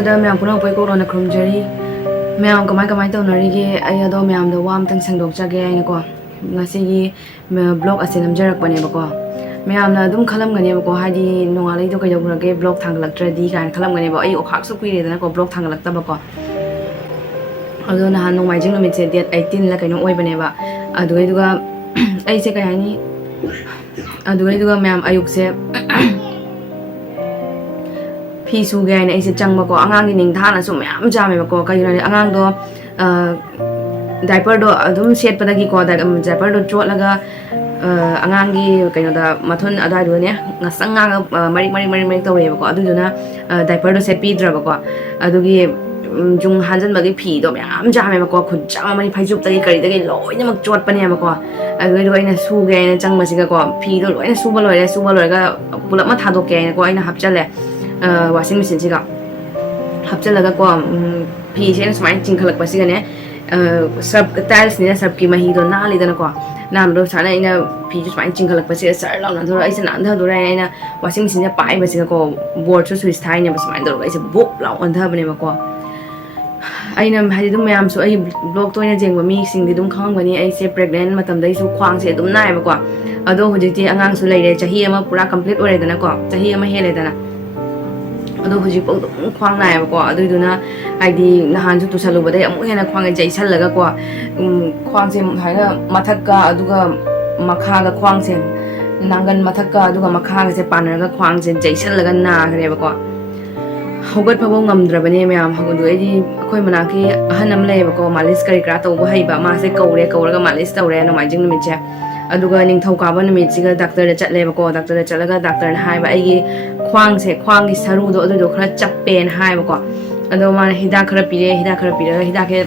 ꯃꯔꯛꯇꯨꯗ ꯃꯌꯥꯝ ꯄꯨꯝꯅꯃꯛꯄꯨ ꯀꯣꯛꯂꯣꯟꯅ ꯈꯨꯔꯨꯝꯖꯔꯤ ꯃꯌꯥꯝ ꯀꯃꯥꯏ ꯇꯧꯅꯔꯤꯒꯦ ꯑꯩ ꯑꯗꯣ ꯃꯌꯥꯝꯗ ꯋꯥ ꯑꯃꯇꯪ ꯁꯦꯡꯗꯣꯛꯆꯒꯦ ꯍꯥꯏꯅꯀꯣ ꯉꯁꯤꯒꯤ ꯕ꯭ꯂꯣꯛ ꯑꯁꯤ ꯅꯝꯖꯔꯛꯄꯅꯦꯕꯀꯣ ꯃꯌꯥꯝꯅ ꯑꯗꯨꯝ ꯈꯜꯂꯝꯒꯅꯦꯕꯀꯣ ꯍꯥꯏꯗꯤ ꯅꯣꯡꯉꯥꯜꯂꯩꯗꯣ ꯀꯩꯗꯧꯈ꯭ꯔꯒꯦ ꯕ꯭ꯂꯣꯛ ꯊꯥꯡꯒꯠꯂꯛꯇ꯭ꯔꯗꯤ ꯀꯥꯏꯅ ꯈꯜꯂꯝꯒꯅꯦꯕ ꯑꯩ ꯑꯣꯈꯥꯛꯁꯨ ꯀꯨꯏꯔꯦꯗꯅꯀꯣ ꯕ꯭ꯂꯣꯛ ꯊꯥꯡꯒꯠꯂꯛꯇꯕꯀꯣ ꯑꯗꯣ ꯅꯍꯥꯟ ꯅꯣꯡꯃꯥꯏꯖꯤꯡ ꯅꯨꯃꯤꯠꯁꯦ ꯗꯦꯠ 18ला ꯀꯩꯅꯣ ꯑꯣꯏꯕꯅꯦꯕ ꯑꯗꯨꯒ ꯑꯩꯁꯦ ꯀꯩ ꯍꯥꯏꯅꯤ ꯑꯗꯨꯒ ꯃꯌꯥꯝ ꯑꯌꯨꯛꯁꯦ ꯐꯤ ꯁꯨꯒꯦ ꯍꯥꯏꯅ ꯑꯩꯁꯦ ꯆꯪꯕꯀꯣ ꯑꯉꯥꯡꯒꯤ ꯅꯤꯡꯊꯥꯅꯁꯨ ꯃꯌꯥꯝ ꯆꯥꯝꯃꯦꯕꯀꯣ ꯀꯩꯒꯤꯅꯣꯗꯤ ꯑꯉꯥꯡꯗꯣ ꯗꯥꯏꯄꯔꯗꯣ ꯑꯗꯨꯝ ꯁꯦꯠꯄꯗꯒꯤꯀꯣ ꯗꯥꯏꯄꯔꯗꯣ ꯆꯣꯠꯂꯒ ꯑꯉꯥꯡꯒꯤ ꯀꯩꯅꯣꯗ ꯃꯊꯨꯟ ꯑꯗꯨꯋꯥꯏꯗꯨꯅꯦ ꯉꯁꯪ ꯉꯥꯡꯉ ꯃꯔꯤꯛ ꯇꯧꯔꯦꯕꯀꯣ ꯑꯗꯨꯗꯨꯅ ꯗꯥꯏꯄꯔꯗꯣ ꯁꯦꯠꯄꯤꯗ꯭ꯔꯕꯀꯣ ꯑꯗꯨꯒꯤ ꯖꯨꯡ ꯍꯥꯟꯖꯟꯕꯒꯤ ꯐꯤꯗꯣ ꯃꯌꯥꯝ ꯆꯥꯝꯃꯦꯕꯀꯣ ꯈꯨꯠꯆꯥꯝ ꯑꯃꯅꯤ ꯐꯩꯖꯨꯞꯇꯒꯤ ꯀꯔꯤꯗꯒꯤ ꯂꯣꯏꯅꯃꯛ ꯆꯣꯠꯄꯅꯦꯕꯀꯣ ꯑꯗꯨꯒ ꯑꯩꯅ ꯁꯨꯒꯦ ꯍꯥꯏꯅ ꯆꯪꯕꯁꯤꯒꯀꯣ ꯐꯤꯗꯣ ꯂꯣꯏꯅ ꯁꯨꯕ ꯂꯣꯏꯔꯒ ꯄꯨꯂꯞ ꯑꯃ ꯊꯥꯗꯣꯛꯀꯦ ꯍꯥꯏꯅꯀꯣ ꯑꯩꯅ ꯍꯥꯞꯆꯜꯂꯦ ꯋꯥꯁꯤꯡ ꯃꯦꯆꯤꯟꯁꯤꯒ ꯍꯥꯞꯆꯜꯂꯒꯀꯣ ꯐꯤꯁꯦ ꯁꯨꯃꯥꯏꯅ ꯆꯤꯡꯈꯠꯂꯛꯄꯁꯤꯒꯅꯦ ꯁꯔꯞ ꯇꯥꯏꯜꯁꯅꯤꯅ ꯁꯔꯞꯀꯤ ꯃꯍꯤꯗꯣ ꯅꯥꯜꯂꯤꯗꯅꯀோ ꯅꯥꯟꯕꯗꯣ ꯁꯨꯃꯥꯏꯅ ꯑꯩꯅ ꯐꯤꯁꯨ ꯁꯨꯃꯥꯏꯅ ꯆꯤꯡꯈꯠꯂꯛꯄꯁꯤꯗ ꯁꯔ ꯂꯥꯎꯅ ꯅꯥꯟꯊꯣꯔꯛꯑ ꯑꯩꯁꯦ ꯅꯥꯟꯊꯗꯣꯔꯦ ꯍꯥꯏꯅ ꯑꯩꯅ ꯋꯥꯁꯤꯡ ꯃꯦꯆꯤꯟꯁꯦ ꯄꯥꯏꯕꯁꯤꯒꯀꯣ ꯕꯣꯔꯗꯁꯨ ꯁ꯭ꯋꯤꯆ ꯊꯥꯏꯅꯦꯕ ꯁꯨꯃꯥꯏꯅ ꯇꯧꯔꯒ ꯑꯩꯁꯦ ꯕꯣꯛ ꯂꯥꯎ ꯑꯣꯟꯊꯕꯅꯦꯕꯀꯣ ꯑꯩꯅ ꯍꯥꯏꯗꯤ ꯑꯗꯨꯝ ꯃꯌꯥꯝꯁꯨ ꯑꯩ ꯕ꯭ꯂꯣꯛ ꯇꯣꯏꯅ ꯌꯦꯡꯕ ꯃꯤꯁꯤꯡꯗꯤ ꯑꯗꯨꯝ ꯈꯪꯉꯝꯒꯅꯤ ꯑꯩꯁꯦ ꯄ꯭ꯔꯦꯒꯅꯦꯟ ꯃꯇꯝꯗꯩꯁꯨ ꯈ꯭ꯋꯥꯡꯁꯦ ꯑꯗꯨꯝ ꯅꯥꯏꯌꯦꯕꯀꯣ ꯑꯗꯣ ꯍꯧꯖꯤꯛꯇꯤ ꯑꯉꯥꯡꯁꯨ ꯂꯩꯔꯦ ꯆꯍꯤ ꯑꯃ ꯄꯨꯔꯥ ꯀꯝꯄ꯭ꯂꯤꯠ ꯑꯣꯏꯔꯦꯗꯅꯀꯣ ꯆꯍꯤ ꯑꯃ ꯍꯦꯜꯂꯦꯗꯅ ꯑꯗꯣ ꯍꯧꯖꯤꯛꯐꯥꯎ ꯑꯗꯨꯝ ꯈ꯭ꯋꯥꯡ ꯅꯥꯏꯌꯦꯕꯀꯣ ꯑꯗꯨꯏꯗꯨꯅ ꯍꯥꯏꯗꯤ ꯅꯍꯥꯟꯁꯨ ꯇꯨꯁꯜꯂꯨꯕꯗꯩ ꯑꯃꯨꯛ ꯍꯦꯟꯅ ꯈ꯭ꯋꯥꯡꯁꯦ ꯆꯩꯁꯜꯂꯒꯀꯣ ꯈ꯭ꯋꯥꯡꯁꯦ ꯁꯨꯃꯥꯏꯅ ꯃꯊꯛꯀ ꯑꯗꯨꯒ ꯃꯈꯥꯒ ꯈ꯭ꯋꯥꯡꯁꯦ ꯅꯥꯡꯒꯟ ꯃꯊꯛꯀ ꯑꯗꯨꯒ ꯃꯈꯥꯒꯁꯦ ꯄꯥꯟꯅꯔꯒ ꯈ꯭ꯋꯥꯡꯁꯦ ꯆꯩꯁꯜꯂꯒ ꯅꯥꯈ꯭ꯔꯦꯕꯀꯣ ꯍꯧꯒꯠꯐꯥꯎ ꯉꯝꯗ꯭ꯔꯕꯅꯦ ꯃꯌꯥꯝ ꯑꯗꯨ ꯑꯩꯗꯤ ꯑꯩꯈꯣꯏ ꯃꯅꯥꯛꯀꯤ ꯑꯍꯟ ꯑꯃ ꯂꯩꯌꯦꯕꯀꯣ ꯃꯥꯂꯤꯁ ꯀꯔꯤ ꯀꯔꯥ ꯇꯧꯕ ꯍꯩꯕ ꯃꯥꯁꯦ ꯀꯧꯔꯒ ꯃꯥꯂꯤꯁ ꯇꯧꯔꯦ ꯅꯣꯡꯃꯥꯏꯖꯤꯡ ꯅꯨꯃꯤꯠꯁꯦ ꯑꯗꯨꯒ ꯅꯤꯡꯊꯧꯀꯥꯕ ꯅꯨꯃꯤꯠꯁꯤꯒ ꯗꯥꯛꯇꯔꯗ ꯆꯠꯂꯦꯕꯀꯣ ꯗꯥꯛꯇꯔꯗ ꯆꯠꯂꯒ ꯗꯥꯛꯇꯔꯅ ꯍꯥꯏꯕ ꯑꯩꯒꯤ ꯈ꯭ꯋꯥꯡꯒꯤ ꯁꯔꯨꯗꯣ ꯑꯗꯨꯗꯣ ꯈꯔ ꯆꯞꯄꯦꯅ ꯍꯥꯏꯕꯀꯣ ꯑꯗꯣ ꯃꯥꯅ ꯍꯤꯗꯥꯛ ꯈꯔ ꯄꯤꯔꯒ ꯍꯤꯗꯥꯛꯁꯦ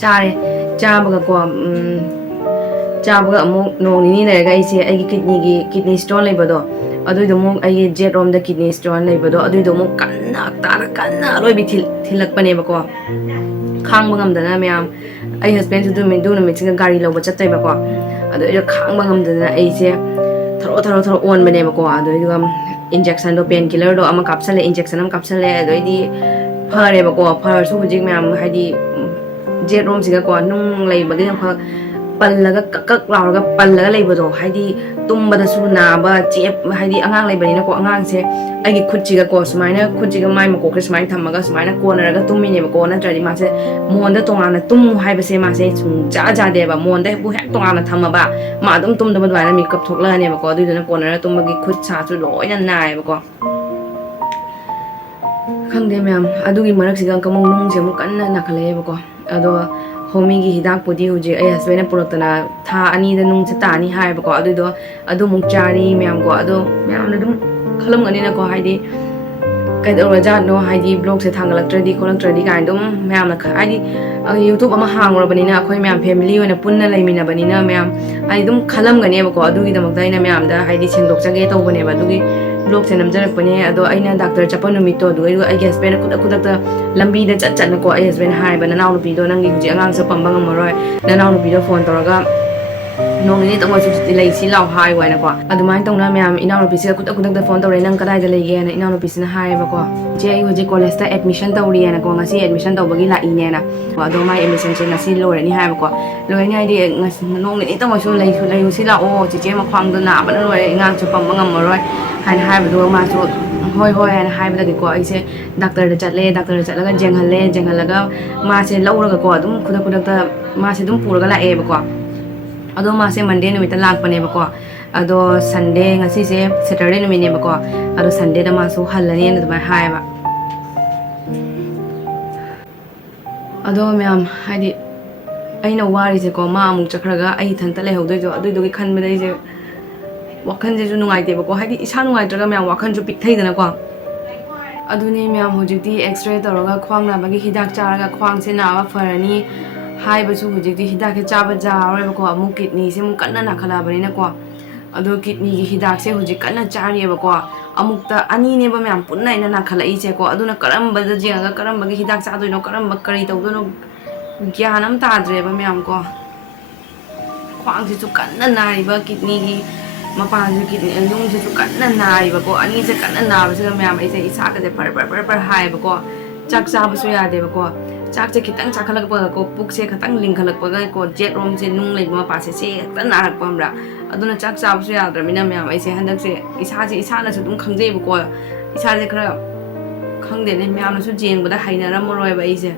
ꯆꯥꯔꯦ ꯆꯥꯕꯒ ꯑꯃꯨꯛ ꯅꯣꯡ ꯅꯤനി ꯂꯩꯔꯒ ꯑꯩꯒꯤ ꯀꯤꯗꯅꯤ ꯁ꯭ꯇꯣꯟ ꯂꯩꯕꯗꯣ ꯑꯗꯨꯏꯗꯣ ꯑꯃꯨꯛ ꯑꯩꯒꯤ ꯖꯦꯠ ꯔꯣꯝꯗ ꯀꯤꯗꯅꯤ ꯁ꯭ꯇꯣꯟ ꯂꯩꯕꯗꯣ ꯑꯗꯨꯏꯗꯣ ꯑꯃꯨꯛ ꯀꯟꯅ ꯑꯔꯣꯏꯕꯤ ꯊꯤꯜꯂꯛꯄꯅꯦꯕꯀꯣ ꯈꯥꯡꯕ ꯉꯝꯗꯅ ꯃꯌꯥꯝ ꯑꯩ ꯍꯁꯕꯦꯟꯁꯨ ꯑꯗꯨ ꯅꯨꯃꯤꯠꯁꯤꯒ ꯒꯥꯔꯤ ꯂꯧꯕ ꯆꯠꯇꯣꯏꯕꯀꯣ ꯑꯗꯣ ꯑꯩꯗꯣ ꯈꯥꯡꯕ ꯉꯝꯗꯅ ꯑꯩꯁꯦ ꯊꯔꯣ ꯑꯣꯟꯕꯅꯦꯕꯀꯣ ꯑꯗꯨꯏꯗꯨꯒ ꯏꯟꯖꯦꯛꯁꯟꯗꯣ ꯄꯦꯟ ꯀꯤꯂꯔꯗꯣ ꯑꯃ ꯀꯥꯞꯁꯜꯂꯦ ꯏꯟꯖꯦꯛꯁꯟ ꯑꯃ ꯀꯥꯞꯁꯜꯂꯦ ꯑꯗꯩꯗꯤ ꯐꯔꯦꯕꯀꯣ ꯐꯔꯁꯨ ꯍꯧꯖꯤꯛ ꯃꯌꯥꯝ ꯍꯥꯏꯗꯤ ꯖꯦꯠ ꯔꯣꯝꯁꯤꯒꯀꯣ ꯅꯨꯡ ꯂꯩꯕꯒꯤ ꯄꯜꯂꯒ ꯀꯛ ꯂꯥꯎꯔꯒ ꯄꯜꯂꯒ ꯂꯩꯕꯗꯣ ꯍꯥꯏꯗꯤ ꯇꯨꯝꯕꯗꯁꯨ ꯅꯥꯕ ꯍꯥꯏꯗꯤ ꯑꯉꯥꯡ ꯂꯩꯕꯅꯤꯅꯀꯣ ꯑꯉꯥꯡꯁꯦ ꯑꯩꯒꯤ ꯈꯨꯠꯁꯤꯒꯀꯣ ꯁꯨꯃꯥꯏꯅ ꯈꯨꯠꯁꯤꯒ ꯃꯥꯏ ꯃꯀꯣꯛꯁꯦ ꯁꯨꯃꯥꯏꯅ ꯊꯝꯃꯒ ꯁꯨꯃꯥꯏꯅ ꯀꯣꯟꯅꯔꯒ ꯇꯨꯝꯃꯤꯅꯦꯕꯀꯣ ꯅꯠꯇ꯭ꯔꯗꯤ ꯃꯥꯁꯦ ꯃꯣꯟꯗ ꯇꯣꯉꯥꯟꯅ ꯇꯨꯝꯃꯨ ꯍꯥꯏꯕꯁꯦ ꯃꯥꯁꯦ ꯁꯨꯡꯖꯥ ꯖꯥꯗꯦꯕ ꯃꯣꯟꯗ ꯍꯦꯛ ꯇꯣꯉꯥꯟꯅ ꯊꯝꯃꯕ ꯃꯥ ꯑꯗꯨꯝ ꯇꯨꯝꯗꯕ ꯑꯗꯨꯃꯥꯏꯅ ꯃꯤꯀꯞ ꯊꯣꯛꯂꯛꯑꯅꯦꯕꯀꯣ ꯑꯗꯨꯏꯗꯨꯅ ꯀꯣꯟꯅꯔꯒ ꯇꯨꯝꯕꯒꯤ ꯈꯨꯠ ꯁꯥꯁꯨ ꯂꯣꯏꯅ ꯅꯥꯏꯌꯦꯕꯀꯣ ꯈꯪꯗꯦ ꯃꯌꯥꯝ ꯑꯗꯨꯒꯤ ꯃꯔꯛꯁꯤꯗ ꯑꯃꯨꯛ ꯅꯨꯡꯁꯦ ꯑꯃꯨꯛ ꯀꯟꯅ ꯅꯥꯈꯠꯂꯛꯑꯦꯕꯀꯣ ꯑꯗꯣ ꯍꯣꯃꯤꯒꯤ hidakpudi ꯍꯧꯖꯤꯛ ꯑꯩ ꯍꯁꯕꯦꯟꯅ ꯄꯨꯔꯛꯇꯅ ꯊꯥ 2ꯗ ꯅꯨꯡꯁꯦ ꯇꯥꯅꯤ ꯍꯥꯏꯕꯀꯣ ꯑꯗꯨꯗꯣ ꯑꯗꯨꯃꯨꯛ ꯆꯥꯔꯤ ꯃꯌꯥꯝꯀꯣ ꯑꯗꯣ ꯃꯌꯥꯝꯅ ꯑꯗꯨꯝ ꯈꯜꯂꯝꯒꯅꯤꯅꯀꯣ ꯍꯥꯏꯗꯤ ꯀꯩꯗꯧꯔꯖꯥꯠꯅꯣ ꯍꯥꯏꯗꯤ ꯕ꯭ꯂꯣꯛꯁꯦ ꯊꯥꯡꯒꯠꯂꯛꯇ꯭ꯔꯗꯤ ꯈꯣꯠꯂꯛꯇ꯭ꯔꯗꯤ ꯀꯥꯏꯅ ꯑꯗꯨꯝ ꯃꯌꯥꯝꯅ ꯍꯥꯏꯗꯤ ꯌꯨꯇꯨꯕ ꯑꯃ ꯍꯥꯡꯉꯨꯔꯕꯅꯤꯅ ꯑꯩꯈꯣꯏ ꯃꯌꯥꯝ ꯐꯦꯃꯤꯂꯤ ꯑꯣꯏꯅ ꯄꯨꯟꯅ ꯂꯩꯃꯤꯟꯅꯕꯅꯤꯅ ꯃꯌꯥꯝ ꯍꯥꯏꯗꯤ ꯑꯗꯨꯝ ꯈꯜꯂꯝꯒꯅꯦꯕꯀꯣ ꯑꯗꯨꯒꯤꯗꯃꯛꯇ ꯑꯩꯅ ꯃꯌꯥꯝꯗ ꯍꯥꯏꯗꯤ ꯁꯦꯡꯗꯣꯛꯆꯒꯦ ꯇꯧꯕꯅꯦꯕ ꯑꯗꯨꯒꯤ ꯕ꯭ꯂꯣꯛꯁꯦ ꯅꯝꯖꯔꯛꯄꯅꯦ ꯑꯗꯣ ꯑꯩꯅ ꯗꯥꯛꯇꯔ ꯆꯠꯄ ꯅꯨꯃꯤꯠꯇꯣ ꯑꯗꯨꯒ ꯑꯩꯒꯤ ꯍꯁꯕꯦꯟꯅ ꯈꯨꯗꯛꯇ ꯂꯝꯕꯤꯗ ꯆꯠꯅꯀꯣ ꯑꯩ ꯍꯁꯕꯦꯟꯅ ꯍꯥꯏꯕ ꯅꯅꯥꯎꯅꯨꯄꯤꯗꯣ ꯅꯪꯒꯤ ꯍꯧꯖꯤꯛ ꯑꯉꯥꯡꯁꯨ ꯄꯝꯕ ꯉꯝꯃꯔꯣꯏ ꯅꯅꯥꯎꯅꯨꯄꯤꯗꯣ ꯐꯣꯟ ꯇꯧꯔꯒ ꯅꯣꯡ ꯅꯤꯅꯤ ꯇꯪꯑꯣꯏꯁꯨ ꯂꯩ ꯁꯤ ꯂꯥꯎ ꯍꯥꯏꯌꯨ ꯍꯥꯏꯅꯀꯣ ꯑꯗꯨꯃꯥꯏꯅ ꯇꯧꯅ ꯃꯌꯥꯝ ꯏꯅꯥꯎꯅꯨꯄꯤꯁꯤꯒ ꯈꯨꯗꯛꯇ ꯐꯣꯟ ꯇꯧꯔꯦ ꯅꯪ ꯀꯗꯥꯏꯗ ꯂꯩꯒꯦꯅ ꯏꯅꯥꯎꯅꯨꯄꯤꯁꯤꯅ ꯍꯥꯏꯌꯦꯕꯀꯣ ꯏꯆꯦ ꯑꯩ ꯍꯧꯖꯤꯛ ꯀꯣꯂꯦꯖꯇ ꯑꯦꯗꯃꯤꯁꯟ ꯇꯧꯔꯤꯌꯦꯅꯀꯣ ꯉꯁꯤ ꯑꯦꯗꯃꯤꯁꯟ ꯇꯧꯕꯒꯤ ꯂꯥꯛꯏꯅꯦꯅ ꯑꯗꯣ ꯃꯥꯏ ꯑꯦꯗꯃꯤꯁꯟꯁꯦ ꯉꯁꯤ ꯂꯣꯏꯔꯅꯤ ꯍꯥꯏꯕꯀꯣ ꯂꯣꯏꯔꯅꯤ ꯍꯥꯏꯗꯤ ꯅꯣꯡ ꯅꯤꯅꯤ ꯇꯪꯑꯣꯏꯁꯨ ꯂꯩꯔꯨꯁꯤ ꯂꯥꯛꯑꯣ ꯆꯤꯆꯦ ꯃꯈ꯭ꯋꯥꯡꯗꯣ ꯅꯥꯕꯅ ꯂꯣꯏꯔꯦ ꯑꯉꯥꯡꯁꯨ ꯄꯝꯕ ꯉꯝꯃꯔꯣꯏ ꯍꯥꯏꯅ ꯍꯥꯏꯕꯗꯨꯒ ꯃꯥꯁꯨ ꯍꯣꯏ ꯍꯥꯏꯅ ꯍꯥꯏꯕꯗꯒꯤꯀꯣ ꯑꯩꯁꯦ ꯗꯥꯛꯇꯔꯗ ꯆꯠꯂꯒ ꯌꯦꯡꯍꯜꯂꯒ ꯃꯥꯁꯦ ꯂꯧꯔꯒꯀꯣ ꯑꯗꯨꯝ ꯈꯨꯗꯛꯇ ꯃꯥꯁꯦ ꯑꯗꯨم ꯄꯨꯔꯒ ꯂꯥꯛꯑꯦꯕꯀꯣ ꯑꯗꯣ ꯃꯥꯁꯦ ꯃꯟꯗꯦ ꯅꯨꯃꯤꯠꯇ ꯂꯥꯛꯄꯅꯦꯕꯀꯣ ꯑꯗꯣ ꯁꯟꯗꯦ ꯉꯁꯤꯁꯦ ꯁꯦꯇꯔꯗꯦ ꯅꯨꯃꯤꯠꯅꯦꯕꯀꯣ ꯑꯗꯣ ꯁꯟꯗꯦꯗ ꯃꯥꯁꯨ ꯍꯜꯂꯅꯤꯅ ꯑꯗꯨꯃꯥꯏꯅ ꯍꯥꯏꯌꯦꯕ ꯑꯗꯣ ꯃꯌꯥꯝ ꯍꯥꯏꯗꯤ ꯑꯩꯅ ꯋꯥꯔꯤꯁꯦꯀꯣ ꯃꯥ ꯑꯃꯨꯛ ꯆꯠꯈ꯭ꯔꯒ ꯑꯩ ꯏꯊꯟꯇ ꯂꯩꯍꯧꯗꯣꯏꯗꯣ ꯑꯗꯨꯏꯗꯨꯒꯤ ꯈꯟꯕꯗ ꯑꯩꯁꯦ ꯋꯥꯈꯟꯁꯤꯁꯨ ꯅꯨꯡꯉꯥꯏꯇꯦꯕꯀꯣ ꯍꯥꯏꯗꯤ ꯏꯁꯥ ꯅꯨꯡꯉꯥꯏꯇ꯭ꯔꯒ ꯃꯌꯥꯝ ꯋꯥꯈꯟꯁꯨ ꯄꯤꯛꯊꯩꯗꯅꯀꯣ ꯑꯗꯨꯅꯤ ꯃꯌꯥꯝ ꯍꯧꯖꯤꯛꯇꯤ ꯑꯦꯛꯁꯔꯦ ꯇꯧꯔꯒ ꯈ꯭ꯋꯥꯡ ꯅꯥꯕꯒꯤ ꯍꯤꯗꯥꯛ ꯆꯥꯔꯒ ꯈ꯭ꯋꯥꯡꯁꯦ ꯅꯥꯕ ꯐꯔꯅꯤ ꯍꯥꯏꯕꯁꯨ ꯍꯧꯖꯤꯛꯇꯤ ꯍꯤꯗꯥꯛꯁꯦ ꯆꯥꯕ ꯌꯥꯔꯔꯣꯏꯕꯀꯣ ꯑꯃꯨꯛ ꯀꯤꯗꯅꯤꯁꯦ ꯑꯃꯨꯛ ꯀꯟꯅ ꯅꯥꯈꯠꯂꯛꯑꯕꯅꯤꯅꯀꯣ ꯑꯗꯣ ꯀꯤꯗꯅꯤꯒꯤ ꯍꯤꯗꯥꯛꯁꯦ ꯍꯧꯖꯤꯛ ꯀꯟꯅ ꯆꯥꯔꯤꯌꯦꯕꯀꯣ ꯑꯃꯨꯛꯇ ꯑꯅꯤꯅꯦꯕ ꯃꯌꯥꯝ ꯄꯨꯟꯅ ꯑꯩꯅ ꯅꯥꯈꯠꯂꯛꯏꯁꯦꯀꯣ ꯑꯗꯨꯅ ꯀꯔꯝꯕꯗ ꯌꯦꯡꯉꯒ ꯀꯔꯝꯕꯒꯤ ꯍꯤꯗꯥꯛ ꯆꯥꯗꯣꯏꯅꯣ ꯀꯔꯤ ꯇꯧꯗꯣꯏꯅꯣ ꯒ꯭ꯌꯥꯟ ꯑꯃ ꯇꯥꯗ꯭ꯔꯦꯕ ꯃꯌꯥꯝ ꯀꯣ ꯈ꯭ꯋꯥꯡꯁꯤꯁꯨ ꯀꯟꯅ ꯅꯥꯔꯤꯕ ꯀꯤꯗꯅꯤꯒꯤ ꯃꯄꯥꯟꯁꯨ ꯀꯤꯗꯅꯤ ꯅꯨꯡꯁꯤꯁꯨ ꯀꯟꯅ ꯅꯥꯔꯤꯕꯀꯣ ꯑꯅꯤꯁꯦ ꯀꯟꯅ ꯅꯥꯕꯁꯤꯒ ꯃꯌꯥꯝ ꯑꯩꯁꯦ ꯏꯁꯥꯒꯁꯦ ꯐꯔ ꯍꯥꯏꯌꯦꯕꯀꯣ ꯆꯥꯛ ꯆꯥꯕꯁꯨ ꯌꯥꯗꯦꯕꯀꯣ ꯆꯥꯛꯁꯦ ꯈꯤꯇꯪ ꯆꯥꯈꯠꯂꯛꯄꯒꯀꯣ ꯄꯨꯛꯁꯦ ꯈꯤꯇꯪ ꯂꯤꯡꯈꯠꯂꯛꯄꯒꯀꯣ ꯖꯦꯠꯔꯣꯝꯁꯦ ꯅꯨꯡ ꯂꯩꯕ ꯃꯄꯥꯁꯦ ꯁꯤ ꯍꯦꯛꯇ ꯅꯥꯔꯛꯄ ꯑꯃꯔ ꯑꯗꯨꯅ ꯆꯥꯛ ꯆꯥꯕꯁꯨ ꯌꯥꯗ꯭ꯔꯕꯅꯤꯅ ꯃꯌꯥꯝ ꯑꯩꯁꯦ ꯍꯟꯗꯛꯁꯦ ꯏꯁꯥꯁꯦ ꯏꯁꯥꯅꯁꯨ ꯑꯗꯨꯝ ꯈꯪꯖꯩꯕꯀோ ꯏꯁꯥꯁꯦ ꯈꯔ ꯈꯪꯗꯦꯅꯦ ꯃꯌꯥꯝꯅꯁꯨ ꯌꯦꯡꯕꯗ ꯍꯩꯅꯔꯝꯃꯔꯣꯏꯕ ꯑꯩꯁꯦ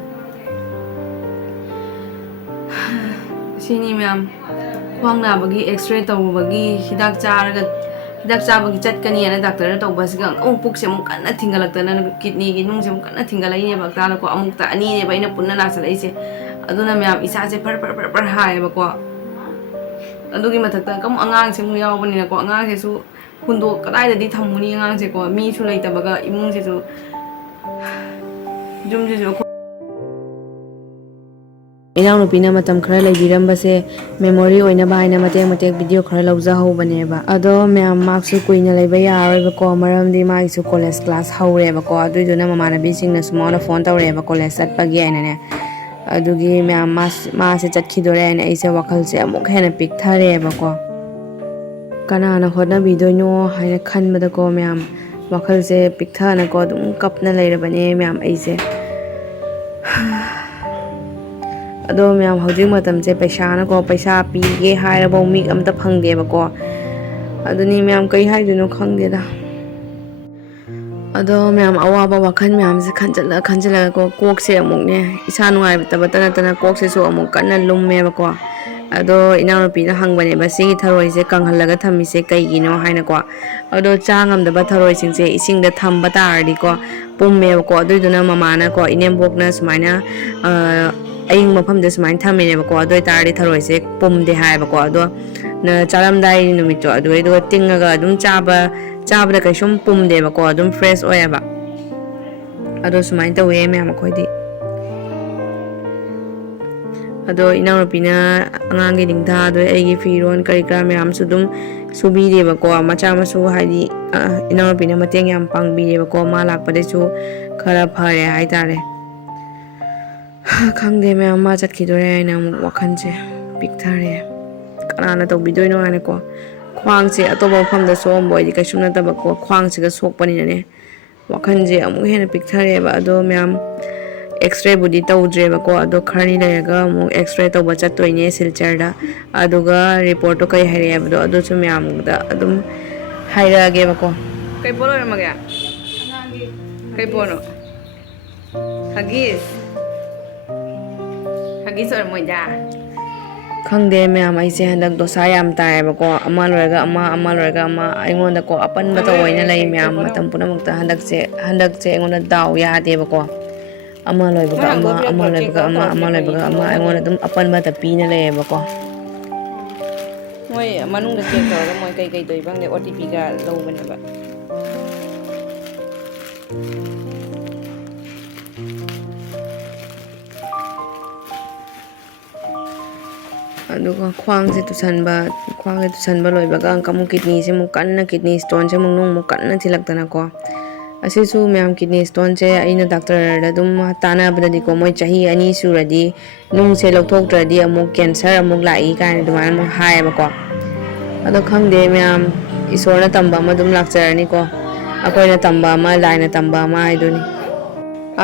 ꯁꯤꯅꯤ ꯃꯌꯥꯝ ꯈ꯭ꯋꯥꯡ ꯅꯥꯕꯒꯤ ꯑꯦꯛꯁꯔꯦ ꯇꯧꯕꯒꯤ ꯍꯤꯗꯥꯛ ꯆꯥꯕꯒꯤ ꯆꯠꯀꯅꯤꯅ ꯗꯥꯛꯇꯔꯅ ꯇꯧꯕꯁꯤꯒ ꯑꯃꯨꯛ ꯄꯨꯛꯁꯦ ꯑꯃꯨꯛ ꯀꯟꯅ ꯊꯤꯡꯒꯠꯂꯛꯇꯅ ꯀꯤꯗꯅꯤꯒꯤ ꯅꯨꯡꯁꯦ ꯑꯃꯨꯛ ꯀꯟꯅ ꯊꯤꯡꯒꯠꯂꯛꯏꯅꯦꯕ ꯍꯛꯆꯥꯡꯗꯀꯣ ꯑꯃꯨꯛꯇ ꯑꯅꯤꯅꯦꯕ ꯑꯩꯅ ꯄꯨꯟꯅ ꯅꯥꯁꯤꯜꯂꯛꯏꯁꯦ ꯑꯗꯨꯅ ꯃꯌꯥꯝ ꯏꯁꯥꯁꯦ ꯐꯔ ꯍꯥꯏꯌꯦꯕꯀꯣ ꯑꯗꯨꯒꯤ ꯃꯊꯛꯇ ꯑꯃꯨꯛ ꯑꯉꯥꯡꯁꯦ ꯑꯃꯨꯛ ꯌꯥꯎꯕꯅꯤꯅꯀꯣ ꯑꯉꯥꯡꯁꯤꯁꯨ ꯀꯗꯥꯏꯗꯗꯤ ꯊꯝꯃꯨꯅꯤ ꯑꯉꯥꯡꯁꯦꯀꯣ ꯃꯤꯁꯨ ꯂꯩꯇꯕꯒ ꯏꯃꯨꯡꯁꯤꯁꯨ ꯌꯨꯝꯁꯤꯁꯨ ꯏꯅꯥꯎꯅꯨꯄꯤꯅ ꯃꯇꯝ ꯈꯔ ꯂꯩꯕꯤꯔꯝꯕꯁꯦ ꯃꯦꯃꯣꯔꯤ ꯑꯣꯏꯅꯕ ꯍꯥꯏꯅ ꯃꯇꯦꯛ ꯚꯤꯗꯤꯑꯣ ꯈꯔ ꯂꯧꯖꯍꯧꯕꯅꯦꯕ ꯑꯗꯣ ꯃꯌꯥꯝ ꯃꯥꯛꯁꯨ ꯀꯨꯏꯅ ꯂꯩꯕ ꯌꯥꯔꯔꯣꯏꯕꯀꯣ ꯃꯔꯝꯗꯤ ꯃꯥꯒꯤꯁꯨ ꯀꯣꯂꯦꯖ ꯀ꯭ꯂꯥꯁ ꯍꯧꯔꯦꯕꯀꯣ ꯑꯗꯨꯏꯗꯨꯅ ꯃꯃꯥꯟꯅꯕꯤꯁꯤꯡꯅꯁꯨ ꯃꯉꯣꯟꯗ ꯐꯣꯟ ꯇꯧꯔꯛꯑꯦꯕ ꯀꯣꯂꯦꯖ ꯆꯠꯄꯒꯤ ꯍꯥꯏꯅꯅꯦ ꯑꯗꯨꯒꯤ ꯃꯌꯥꯝ ꯃꯥꯁꯦ ꯆꯠꯈꯤꯗꯣꯔꯦ ꯍꯥꯏꯅ ꯑꯩꯁꯦ ꯋꯥꯈꯜꯁꯦ ꯑꯃꯨꯛ ꯍꯦꯟꯅ ꯄꯤꯛꯊꯔꯦꯕꯀோ ꯀꯅꯥꯅ ꯍꯣꯠꯅꯕꯤꯗꯣꯏꯅꯣ ꯍꯥꯏꯅ ꯈꯟꯕꯗꯀꯣ ꯃꯌꯥꯝ ꯋꯥꯈꯜꯁꯦ ꯄꯤꯛꯊꯅꯀꯣ ꯑꯗꯨꯝ ꯀꯞꯅ ꯂꯩꯔꯕꯅꯦ ꯃꯌꯥꯝ ꯑꯩꯁꯦ ꯑꯗꯣ ꯃꯌꯥꯝ ꯍꯧꯖꯤꯛ ꯃꯇꯝꯁꯦ ꯄꯩꯁꯥꯅꯀꯣ ꯄꯩꯁꯥ ꯄꯤꯒꯦ ꯍꯥꯏꯔꯕꯧ ꯃꯤ ꯑꯝꯇ ꯐꯪꯗꯦꯕꯀோ ꯑꯗꯨꯅꯤ ꯃꯌꯥꯝ ꯀꯩ ꯍꯥꯏꯗꯣꯏꯅꯣ ꯈꯪꯗꯦꯗ ꯑꯗꯣ ꯃꯌꯥꯝ ꯑꯋꯥꯕ ꯋꯥꯈꯜ ꯃꯌꯥꯝꯁꯦ ꯈꯟꯖꯤꯜꯂꯒꯀꯣ ꯀꯣꯛꯁꯦ ꯑꯃꯨꯛꯅꯦ ꯏꯁꯥ ꯅꯨꯡꯉꯥꯏꯇꯕꯇ ꯅꯠꯇꯅ ꯀꯣꯛꯁꯤꯁꯨ ꯑꯃꯨꯛ ꯀꯟꯅ ꯂꯨꯝꯃꯦꯕꯀோ ꯑꯗꯣ ꯏꯅꯥꯎꯅꯨꯄꯤꯅ ꯍꯪꯕꯅꯦꯕ ꯁꯤꯒꯤ ꯊꯔꯣꯏꯁꯦ ꯀꯪꯍꯜꯂꯒ ꯊꯝꯃꯤꯁꯦ ꯀꯩꯒꯤꯅꯣ ꯍꯥꯏꯅꯀോ ꯑꯗꯣ ꯆꯥ ꯉꯝꯗꯕ ꯊꯔꯣꯏꯁꯤꯡꯁꯦ ꯏꯁꯤꯡꯗ ꯊꯝꯕ ꯇꯥꯔꯗꯤꯀꯣ ꯄꯨꯝꯃꯦꯕꯀꯣ ꯑꯗꯨꯏꯗꯨꯅ ꯃꯃꯥꯅꯀꯣ ꯏꯅꯦꯝꯕꯣꯛꯅ ꯁꯨꯃꯥꯏꯅ ꯑꯌꯤꯡꯕ ꯃꯐꯝꯗ ꯁꯨꯃꯥꯏꯅ ꯊꯝꯃꯤꯅꯦꯕꯀꯣ ꯑꯗꯨ ꯑꯣꯏꯇꯥꯔꯗꯤ ꯊꯔꯣꯏꯁꯦ ꯄꯨꯝꯗꯦ ꯍꯥꯏꯌꯦꯕꯀꯣ ꯑꯗꯣ ꯆꯥꯔꯝꯗꯥꯏ ꯅꯨꯃꯤꯠꯇꯣ ꯑꯗꯨꯒ ꯇꯤꯡꯉꯒ ꯑꯗꯨꯝ ꯆꯥꯕꯗ ꯀꯩꯁꯨꯝ ꯄꯨꯝꯗꯦꯕꯀꯣ ꯑꯗꯨꯝ ꯐ꯭ꯔꯦꯁ ꯑꯣꯏꯌꯦꯕ ꯑꯗꯣ ꯁꯨꯃꯥꯏꯅ ꯇꯧꯋꯦ ꯃꯌꯥꯝ ꯑꯩꯈꯣꯏꯗꯤ ꯑꯗꯣ ꯏꯅꯥꯎꯅꯨꯄꯤꯅ ꯑꯉꯥꯡꯒꯤ ꯅꯤꯡꯊꯥ ꯑꯗꯣ ꯑꯩꯒꯤ ꯐꯤꯔꯣꯜ ꯀꯔꯤ ꯀꯔꯥ ꯃꯌꯥꯝꯁꯨ ꯑꯗꯨꯝ ꯁꯨꯕꯤꯔꯦꯕꯀꯣ ꯃꯆꯥ ꯃꯁꯨ ꯍꯥꯏꯗꯤ ꯏꯅꯥꯎꯅꯨꯄꯤꯅ ꯃꯇꯦꯡ ꯌꯥꯝ ꯄꯥꯡꯕꯤꯔꯦꯕꯀꯣ ꯃꯥ ꯂꯥꯛꯄꯗꯩꯁꯨ ꯈꯔ ꯐꯔꯦ ꯍꯥꯏꯇꯥꯔꯦ ꯈꯪꯗꯦ ꯃꯌꯥꯝ ꯃꯥ ꯆꯠꯈꯤꯗꯣꯔꯦ ꯍꯥꯏꯅ ꯑꯃꯨꯛ ꯋꯥꯈꯜꯁꯦ ꯄꯤꯛꯊꯔꯦ ꯀꯅꯥꯅ ꯇꯧꯕꯤꯗꯣꯏꯅೋ ꯍꯥꯏꯅꯀꯣ ꯈ꯭ꯋꯥꯡꯁꯦ ꯑꯇꯣꯞꯄ ꯃꯐꯝꯗ ꯁꯣꯛꯑꯝꯕ ꯑꯣꯏꯗꯤ ꯀꯩꯁꯨ ꯅꯠꯇꯕꯀꯣ ꯈ꯭ꯋꯥꯡꯁꯤꯒ ꯁꯣꯛꯄꯅꯤꯅꯅꯦ ꯋꯥꯈꯜꯁꯦ ꯑꯃꯨꯛ ꯍꯦꯟꯅ ꯄꯤꯛꯊꯔꯦꯕ ꯑꯗꯣ ꯃꯌꯥꯝ ꯑꯦꯛꯁꯔꯦꯕꯨꯗꯤ ꯇꯧꯗ꯭ꯔꯦꯕꯀꯣ ꯑꯗꯣ ꯈꯔꯅꯤ ꯂꯩꯔꯒ ꯑꯃꯨꯛ ꯑꯦꯛꯁꯔꯦ ꯇꯧꯕ ꯆꯠꯇꯣꯏꯅꯦ ꯁꯤꯜꯆꯔꯗ ꯑꯗꯨꯒ ꯔꯤꯄꯣꯔꯠꯇꯣ ꯀꯩ ꯍꯥꯏꯔꯛꯑꯦ ꯍꯥꯏꯕꯗꯣ ꯑꯗꯨꯁꯨ ꯃꯌꯥꯝꯗ ꯑꯗꯨꯝ ꯍꯥꯏꯔꯛꯑꯒꯦꯕꯀꯣ ꯀꯩ ꯄꯣꯠ ꯑꯣꯏꯔꯝꯃꯒꯦ ꯀꯩ ꯄꯣꯠꯅꯣ ꯍꯒꯤꯁ ꯑꯣꯏꯔꯝꯃꯣꯏꯗ ꯈꯪꯗꯦ ꯃꯌꯥꯝ ꯑꯩꯁꯦ ꯍꯟꯗꯛ ꯗꯣꯁꯥ ꯌꯥꯝ ꯇꯥꯏꯌꯦꯕꯀꯣ ꯑꯃ ꯂꯣꯏꯔꯒ ꯑꯃ ꯂꯣꯏꯔꯒ ꯑꯃ ꯑꯩꯉꯣꯟꯗꯀꯣ ꯑꯄꯟꯕ ꯇꯧꯑꯣꯏꯅ ꯂꯩ ꯃꯌꯥꯝ ꯃꯇꯝ ꯄꯨꯝꯅꯃꯛꯇ ꯍꯟꯗꯛꯁꯦ ꯑꯩꯉꯣꯟꯗ ꯗꯥꯎ ꯌꯥꯗꯦꯕꯀꯣ ꯑꯃ ꯂꯣꯏꯕꯒ ꯑꯃ ꯂꯣꯏꯕꯒ ꯑꯃ ꯂꯣꯏꯕꯒ ꯑꯃ ꯑꯩꯉꯣꯟꯗ ꯑꯗꯨꯝ ꯑꯄꯟꯕꯇ ꯄꯤꯅ ꯂꯩꯌꯦꯕꯀꯣ ꯃꯣꯏ ꯃꯅꯨꯡꯗ ꯆꯦꯛ ꯇꯧꯔꯒ ꯃꯣꯏ ꯀꯩ ꯇꯧꯏ ꯈꯪꯗꯦ OTPꯒ ꯂꯧꯕꯅꯦꯕ ꯑꯗꯨꯒ ꯈ꯭ꯋꯥꯡꯁꯦ ꯇꯨꯁꯟꯕ ꯂꯣꯏꯕꯒ ꯑꯃꯨꯛ ꯀꯤꯗꯅꯤꯁꯦ ꯑꯃꯨꯛ ꯀꯟꯅ ꯀꯤꯗꯅꯤ ꯁ꯭ꯇꯣꯟꯁꯦ ꯑꯃꯨꯛ ꯀꯟꯅ ꯊꯤꯜꯂꯛꯇꯅꯀꯣ ꯑꯁꯤꯁꯨ ꯃꯌꯥꯝ ꯀꯤꯗꯅꯤ ꯁ꯭ꯇꯣꯟꯁꯦ ꯑꯩꯅ ꯗꯥꯛꯇꯔꯗ ꯑꯗꯨꯝ ꯇꯥꯟꯅꯕꯗꯗꯤꯀꯣ ꯃꯣꯏ ꯆꯍꯤ 2 ꯁꯨꯔꯗꯤ ꯅꯨꯡꯁꯦ ꯂꯧꯊꯣꯛꯇ꯭ꯔꯗꯤ ꯑꯃꯨꯛ ꯀꯦꯟꯁꯔ ꯑꯃꯨꯛ ꯂꯥꯛꯏ ꯀꯥꯏꯅ ꯑꯗꯨꯃꯥꯏꯅ ꯑꯃꯨꯛ ꯍꯥꯏꯌꯦꯕꯀꯣ ꯑꯗꯣ ꯈꯪꯗꯦ ꯃꯌꯥꯝ ꯏꯁꯣꯔꯅ ꯇꯝꯕ ꯑꯃ ꯑꯗꯨꯝ ꯂꯥꯛꯆꯔꯅꯤꯀꯣ ꯑꯩꯈꯣꯏꯅ ꯇꯝꯕ ꯑꯃ ꯂꯥꯏꯅ ꯇꯝꯕ ꯑꯃ ꯍꯥꯏꯗꯨꯅꯤ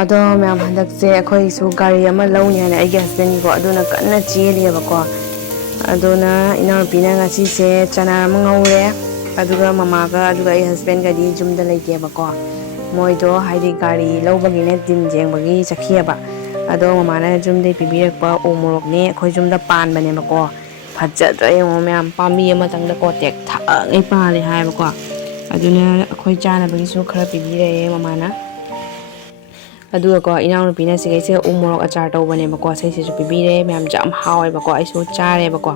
ꯑꯗꯣ ꯃꯌꯥꯝ ꯍꯟꯗꯛꯁꯦ ꯑꯩꯈꯣꯏꯁꯨ ꯒꯥꯔꯤ ꯑꯃ ꯂꯧꯅꯤ ꯍꯥꯏꯅ ꯑꯩꯒꯤ ꯍꯁꯕꯦꯟꯒꯤꯀꯣ ꯑꯗꯨꯅ ꯀꯟꯅ ꯆꯦꯜꯂꯤꯑꯕꯀꯣ ꯑꯗꯨꯅ ꯏꯅꯥꯎꯅꯨꯄꯤꯅ ꯉꯁꯤꯁꯦ ꯆꯅꯥ ꯑꯃ ꯉꯧꯔꯦ ꯑꯗꯨꯒ ꯃꯃꯥꯒ ꯑꯗꯨꯒ ꯑꯩ ꯍꯁꯕꯦꯟꯒꯗꯤ ꯌꯨꯝꯗ ꯂꯩꯇꯦꯕꯀꯣ ꯃꯣꯏꯗꯣ ꯍꯥꯏꯗꯤ ꯒꯥꯔꯤ ꯂꯧꯕꯒꯤꯅꯦ ꯗꯤꯟ ꯌꯦꯡꯕꯒꯤ ꯆꯠꯈꯤꯑꯕ ꯑꯗꯣ ꯃꯃꯥꯅ ꯌꯨꯝꯗꯩ ꯄꯤꯕꯤꯔꯛꯄ ꯎ ꯃꯣꯔꯣꯛꯅꯦ ꯑꯩꯈꯣꯏ ꯌꯨꯝꯗ ꯄꯥꯟꯕꯅꯦꯕꯀꯣ ꯐꯖꯗ꯭ꯔꯥ ꯌꯦꯡꯉꯣ ꯃꯌꯥꯝ ꯄꯥꯝꯕꯤ ꯑꯃꯇꯪꯗꯀꯣ ꯇꯦꯛ ꯊꯛꯉꯩ ꯄꯥꯜꯂꯦ ꯍꯥꯏꯕꯀꯣ ꯑꯗꯨꯅ ꯑꯩꯈꯣꯏ ꯆꯥꯅꯕꯒꯤꯁꯨ ꯈꯔ ꯄꯤꯕꯤꯔꯛꯑꯦ ꯃꯃꯥꯅ ꯑꯗꯨꯒꯀꯣ ꯏꯅꯥꯎꯅꯨꯄꯤꯅ ꯁꯤꯒꯩꯁꯦ ꯎ ꯃꯣꯔꯣꯛ ꯑꯆꯥꯔ ꯇꯧꯕꯅꯦꯕꯀꯣ ꯁꯤꯁꯤꯁꯨ ꯄꯤꯕꯤꯔꯦ ꯃꯌꯥꯝꯁꯨ ꯌꯥꯝ ꯍꯥꯎꯋꯦꯕꯀꯣ ꯑꯩꯁꯨ ꯆꯥꯔꯦꯕꯀꯣ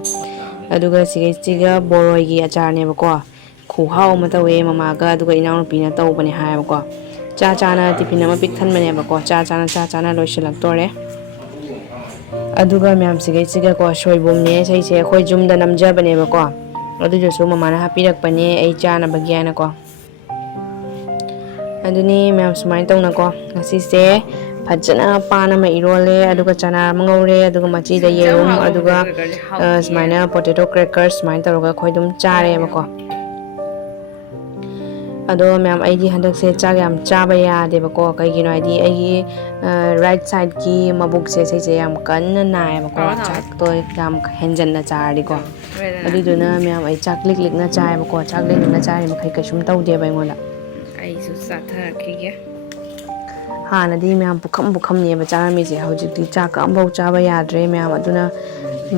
ꯑꯗꯨꯒ ꯁꯤꯒꯩꯁꯤꯒ ꯕꯣꯔꯣꯏꯒꯤ ꯑꯆꯥꯔꯅꯦꯕꯀꯣ ꯈꯨꯍꯥꯎ ꯑꯃ ꯇꯧꯋꯦ ꯃꯃꯥꯒ ꯑꯗꯨꯒ ꯏꯅꯥꯎꯅꯨꯄꯤꯅ ꯇꯧꯕꯅꯦ ꯍꯥꯏꯌꯦꯕꯀꯣ ꯆꯥꯅ ꯇꯤꯐꯤꯟ ꯑꯃ ꯄꯤꯛ ꯊꯟꯕꯅꯦꯕꯀꯣ ꯆꯥꯅ ꯂꯣꯏꯁꯤꯜꯂꯛꯇꯣꯔꯦ ꯑꯗꯨꯒ ꯃꯌꯥꯝ ꯁꯤꯒꯩꯁꯤꯒꯀꯣ ꯁꯣꯏꯕꯨꯝꯅꯦ ꯁꯤꯁꯦ ꯑꯩꯈꯣꯏ ꯌꯨꯝꯗ ꯅꯝꯖꯕꯅꯦꯕꯀꯣ ꯑꯗꯨꯗꯨꯁꯨ ꯃꯃꯥꯅ ꯍꯥꯞꯄꯤꯔꯛꯄꯅꯦ ꯑꯩ ꯆꯥꯅꯕꯒꯤ ꯍꯥꯏꯅꯀꯣ ꯑꯗꯨꯅꯤ ꯃꯌꯥꯝ ꯁꯨꯃꯥꯏꯅ ꯇꯧꯅꯀꯣ ꯉꯁꯤꯁꯦ ꯐꯖꯅ ꯄꯥꯟ ꯑꯃ ꯏꯔꯣꯜꯂꯦ ꯑꯗꯨꯒ ꯆꯅꯥ ꯑꯃ ꯉꯧꯔꯦ ꯑꯗꯨꯒ ꯃꯆꯤꯗ ꯌꯦꯔꯨꯝ ꯑꯗꯨꯒ ꯁꯨꯃꯥꯏꯅ ꯄꯣꯇꯦꯇꯣ ꯀ꯭ꯔꯦꯀꯔ ꯁꯨꯃꯥꯏꯅ ꯇꯧꯔꯒ ꯑꯩꯈꯣꯏ ꯑꯗꯨꯝ ꯆꯥꯔꯦꯕꯀꯣ ꯑꯗꯣ ꯃꯌꯥꯝ ꯑꯩꯗꯤ ꯍꯟꯗꯛꯁꯦ ꯆꯥꯛ ꯌꯥꯝ ꯆꯥꯕ ꯌꯥꯗꯦꯕꯀꯣ ꯀꯩꯒꯤꯅꯣ ꯍꯥꯏꯗꯤ ꯑꯩꯒꯤ ꯔꯥꯏꯠ ꯁꯥꯏꯠꯀꯤ ꯃꯕꯨꯛꯁꯦ ꯁꯤꯁꯦ ꯌꯥꯝ ꯀꯟꯅ ꯅꯥꯏꯌꯦꯕꯀꯣ ꯆꯥꯛꯇꯣ ꯌꯥꯝ ꯍꯦꯟꯖꯟꯅ ꯆꯥꯔꯗꯤꯀꯣ ꯑꯗꯨꯏꯗꯨꯅ ꯃꯌꯥꯝ ꯑꯩ ꯆꯥꯛ ꯂꯤꯛ ꯂꯤꯛꯅ ꯆꯥꯏꯕꯀꯣ ꯆꯥꯛ ꯂꯤꯛ ꯂꯤꯛꯅ ꯆꯥꯔꯤ ꯃꯈꯩ ꯀꯩꯁꯨꯝ ꯇꯧꯗꯦꯕ ꯑꯩꯉꯣꯟꯗ ꯑꯩꯁꯨ ꯆꯥꯊꯔꯛꯈꯤꯒꯦ ꯍꯥꯟꯅꯗꯤ ꯃꯌꯥꯝ ꯄꯨꯈꯝꯅꯦꯕ ꯆꯥꯔꯝꯃꯤꯁꯦ ꯍꯧꯖꯤꯛꯇꯤ ꯆꯥꯛ ꯑꯃꯐꯥꯎ ꯆꯥꯕ ꯌꯥꯗ꯭ꯔꯦ ꯃꯌꯥꯝ ꯑꯗꯨꯅ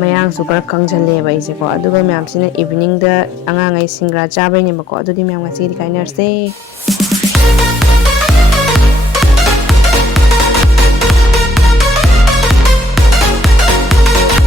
ꯃꯌꯥꯡꯁꯨ ꯈꯔ ꯀꯪꯁꯜꯂꯦꯕ ꯑꯩꯁꯦꯀꯣ ꯑꯗꯨꯒ ꯃꯌꯥꯝꯁꯤꯅ ꯏꯚꯤꯅꯤꯡꯗ ꯑꯉꯥꯡꯉꯩ ꯁꯤꯡꯒ꯭ꯔꯥ ꯆꯥꯕꯩꯅꯦꯕꯀꯣ ꯑꯗꯨꯗꯤ ꯃꯌꯥꯝ ꯉꯁꯤꯗꯤ ꯀꯥꯏꯅꯔꯁꯦ